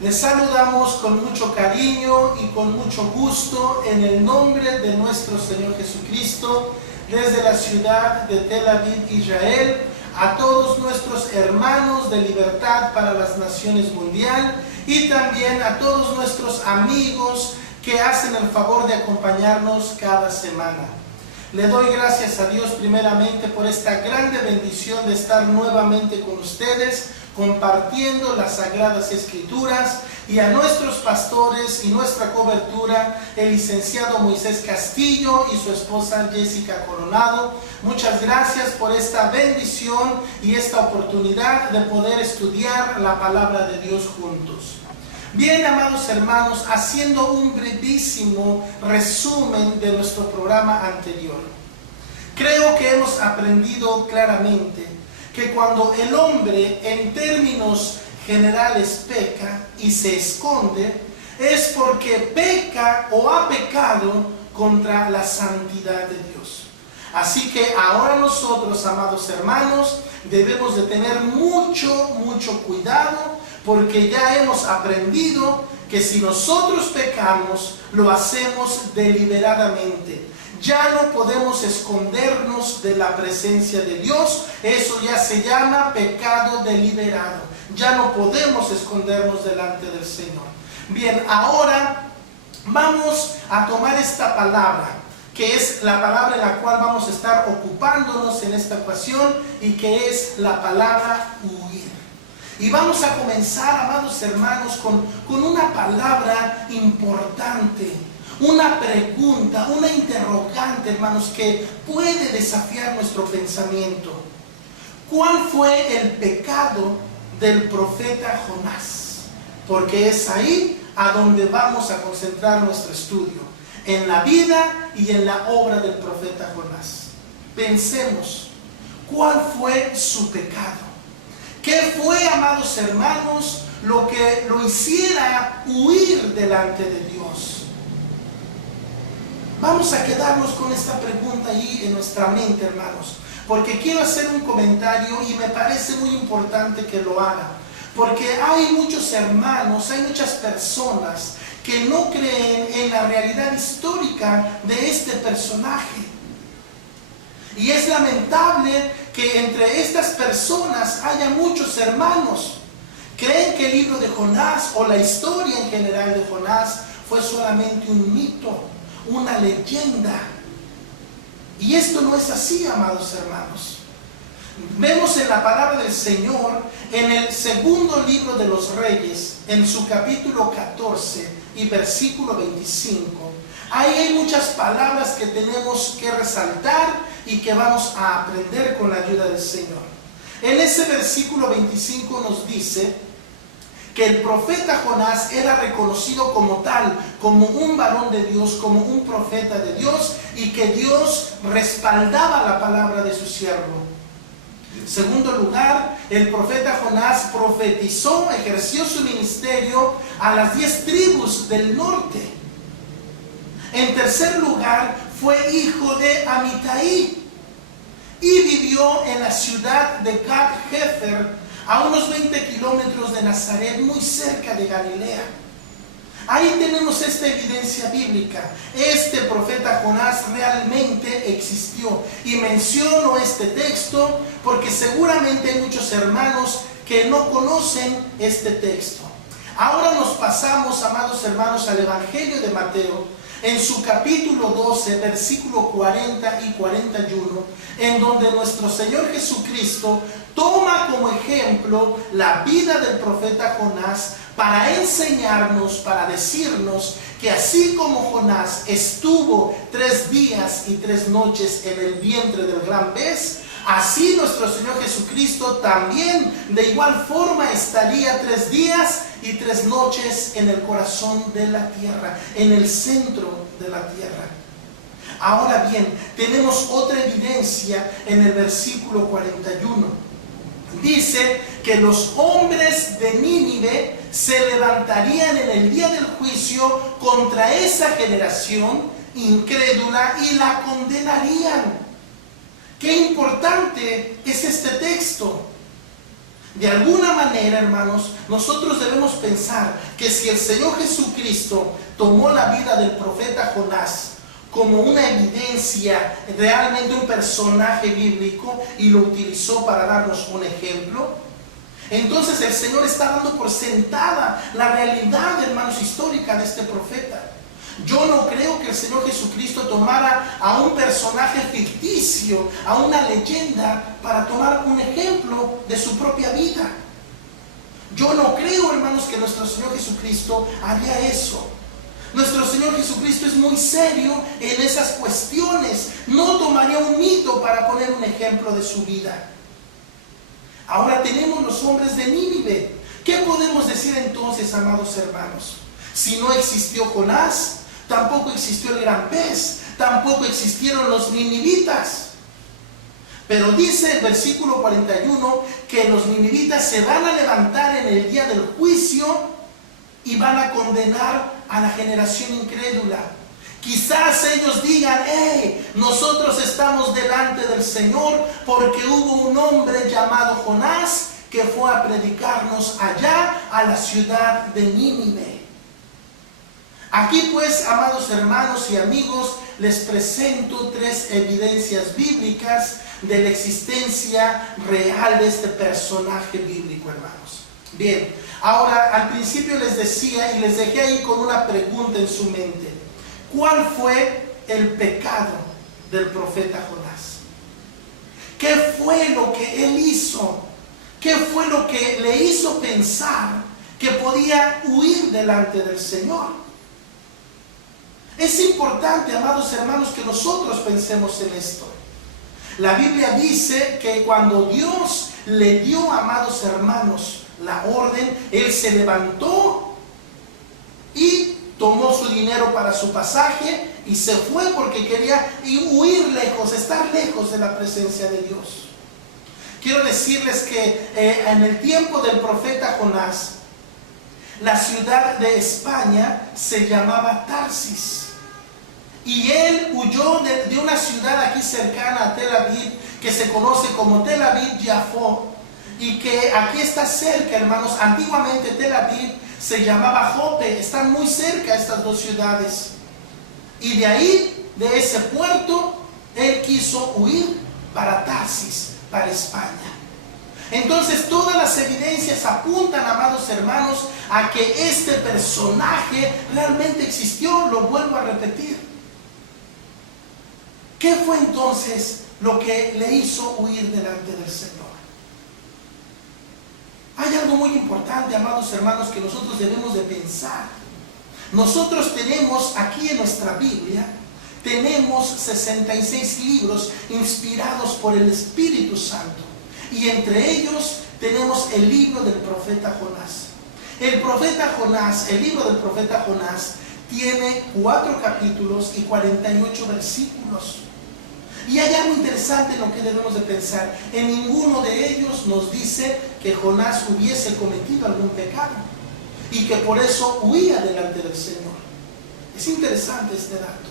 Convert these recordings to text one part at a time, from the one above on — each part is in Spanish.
Les saludamos con mucho cariño y con mucho gusto en el nombre de nuestro Señor Jesucristo, desde la ciudad de Tel Aviv, Israel, a todos nuestros hermanos de Libertad para las Naciones Mundial y también a todos nuestros amigos que hacen el favor de acompañarnos cada semana. Le doy gracias a Dios primeramente por esta grande bendición de estar nuevamente con ustedes, compartiendo las Sagradas Escrituras, y a nuestros pastores y nuestra cobertura, el licenciado Moisés Castillo y su esposa Jessica Coronado. Muchas gracias por esta bendición y esta oportunidad de poder estudiar la palabra de Dios juntos. Bien, amados hermanos, haciendo un brevísimo resumen de nuestro programa anterior, creo que hemos aprendido claramente que cuando el hombre en términos generales peca y se esconde, es porque peca o ha pecado contra la santidad de Dios. Así que ahora nosotros, amados hermanos, debemos de tener mucho cuidado, porque ya hemos aprendido que si nosotros pecamos, lo hacemos deliberadamente. Ya no podemos escondernos de la presencia de Dios. Eso ya se llama pecado deliberado. Ya no podemos escondernos delante del Señor. Bien, ahora vamos a tomar esta palabra, que es la palabra en la cual vamos a estar ocupándonos en esta ocasión, y que es la palabra huir. Y vamos a comenzar, amados hermanos, con una palabra importante, una pregunta, una interrogante, hermanos, que puede desafiar nuestro pensamiento. ¿Cuál fue el pecado del profeta Jonás? Porque es ahí a donde vamos a concentrar nuestro estudio, en la vida y en la obra del profeta Jonás. Pensemos, ¿cuál fue su pecado? ¿Qué fue, amados hermanos, lo que lo hiciera huir delante de Dios? Vamos a quedarnos con esta pregunta ahí en nuestra mente, hermanos, porque quiero hacer un comentario y me parece muy importante que lo haga, porque hay muchos hermanos, hay muchas personas que no creen en la realidad histórica de este personaje. Y es lamentable que entre estas personas haya muchos hermanos. Creen que el libro de Jonás o la historia en general de Jonás fue solamente un mito, una leyenda. Y esto no es así, amados hermanos. Vemos en la palabra del Señor, en el segundo libro de los Reyes, en su capítulo 14 y versículo 25, ahí hay muchas palabras que tenemos que resaltar y que vamos a aprender con la ayuda del Señor. En ese versículo 25 nos dice que el profeta Jonás era reconocido como tal, como un varón de Dios, como un profeta de Dios, y que Dios respaldaba la palabra de su siervo. En segundo lugar, el profeta Jonás profetizó, ejerció su ministerio a las 10 tribus del norte. En tercer lugar, fue hijo de Amitai y vivió en la ciudad de Gat-Hefer, a unos 20 kilómetros de Nazaret, muy cerca de Galilea. Ahí tenemos esta evidencia bíblica. Este profeta Jonás realmente existió. Y menciono este texto porque seguramente hay muchos hermanos que no conocen este texto. Ahora nos pasamos, amados hermanos, al Evangelio de Mateo, en su capítulo 12, versículo 40 y 41, en donde nuestro Señor Jesucristo toma como ejemplo la vida del profeta Jonás para enseñarnos, para decirnos que así como Jonás estuvo 3 días y 3 noches en el vientre del gran pez, así nuestro Señor Jesucristo también de igual forma estaría 3 días y 3 noches en el corazón de la tierra, en el centro de la tierra. Ahora bien, tenemos otra evidencia en el versículo 41. Dice que los hombres de Nínive se levantarían en el día del juicio contra esa generación incrédula y la condenarían. Qué importante es este texto. De alguna manera, hermanos, nosotros debemos pensar que si el Señor Jesucristo tomó la vida del profeta Jonás como una evidencia, realmente un personaje bíblico, y lo utilizó para darnos un ejemplo, entonces el Señor está dando por sentada la realidad, hermanos, histórica de este profeta. Yo no creo que el Señor Jesucristo tomara a un personaje ficticio, a una leyenda, para tomar un ejemplo de su propia vida. Yo no creo, hermanos, que nuestro Señor Jesucristo haría eso. Nuestro Señor Jesucristo es muy serio en esas cuestiones. No tomaría un mito para poner un ejemplo de su vida. Ahora tenemos los hombres de Nínive. ¿Qué podemos decir entonces, amados hermanos? Si no existió Jonás, tampoco existió el gran pez, tampoco existieron los ninivitas. Pero dice el versículo 41 que los ninivitas se van a levantar en el día del juicio y van a condenar a la generación incrédula. Quizás ellos digan: hey, nosotros estamos delante del Señor porque hubo un hombre llamado Jonás que fue a predicarnos allá a la ciudad de Nínive. Aquí pues, amados hermanos y amigos, les presento tres evidencias bíblicas de la existencia real de este personaje bíblico, hermanos. Bien, ahora al principio les decía y les dejé ahí con una pregunta en su mente: ¿cuál fue el pecado del profeta Jonás? ¿Qué fue lo que él hizo? ¿Qué fue lo que le hizo pensar que podía huir delante del Señor? Es importante, amados hermanos, que nosotros pensemos en esto. La Biblia dice que cuando Dios le dio, amados hermanos, la orden, él se levantó y tomó su dinero para su pasaje y se fue porque quería huir lejos, estar lejos de la presencia de Dios. Quiero decirles que en el tiempo del profeta Jonás, la ciudad de España se llamaba Tarsis. Y él huyó de una ciudad aquí cercana a Tel Aviv, que se conoce como Tel Aviv-Yafo, y que aquí está cerca, hermanos. Antiguamente Tel Aviv se llamaba Jope, están muy cerca estas dos ciudades. Y de ahí, de ese puerto, él quiso huir para Tarsis, para España. Entonces todas las evidencias apuntan, amados hermanos, a que este personaje realmente existió. Lo vuelvo a repetir. ¿Qué fue entonces lo que le hizo huir delante del Señor? Hay algo muy importante, amados hermanos, que nosotros debemos de pensar. Nosotros tenemos aquí en nuestra Biblia, tenemos 66 libros inspirados por el Espíritu Santo. Y entre ellos tenemos el libro del profeta Jonás. El profeta Jonás, el libro del profeta Jonás, tiene 4 capítulos y 48 versículos. Y hay algo interesante en lo que debemos de pensar. En ninguno de ellos nos dice que Jonás hubiese cometido algún pecado y que por eso huía delante del Señor. Es interesante este dato.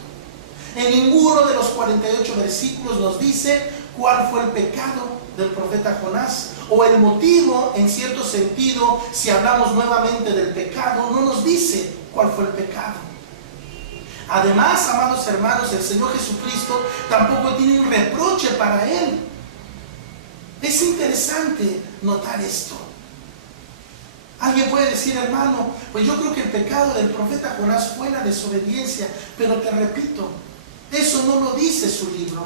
En ninguno de los 48 versículos nos dice cuál fue el pecado del profeta Jonás, o el motivo, en cierto sentido, si hablamos nuevamente del pecado, no nos dice cuál fue el pecado. Además, amados hermanos, el Señor Jesucristo tampoco tiene un reproche para él. Es interesante notar esto. Alguien puede decir: hermano, pues yo creo que el pecado del profeta Jonás fue la desobediencia, pero te repito, eso no lo dice su libro.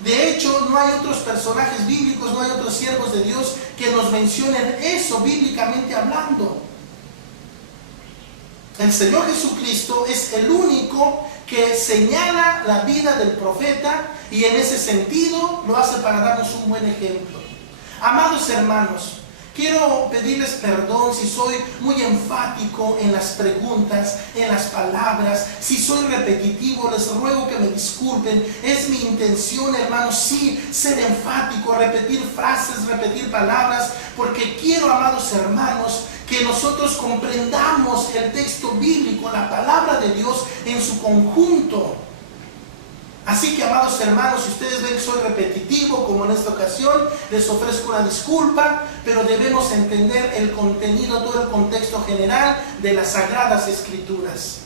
De hecho, no hay otros personajes bíblicos, no hay otros siervos de Dios que nos mencionen eso bíblicamente hablando. El Señor Jesucristo es el único que señala la vida del profeta, y en ese sentido lo hace para darnos un buen ejemplo. Amados hermanos, quiero pedirles perdón si soy muy enfático en las preguntas, en las palabras. Si soy repetitivo, les ruego que me disculpen. Es mi intención, hermanos, sí, ser enfático, repetir frases, repetir palabras, porque quiero, amados hermanos, que nosotros comprendamos el texto bíblico, la palabra de Dios en su conjunto. Así que, amados hermanos, si ustedes ven que soy repetitivo, como en esta ocasión, les ofrezco una disculpa, pero debemos entender el contenido, todo el contexto general de las Sagradas Escrituras.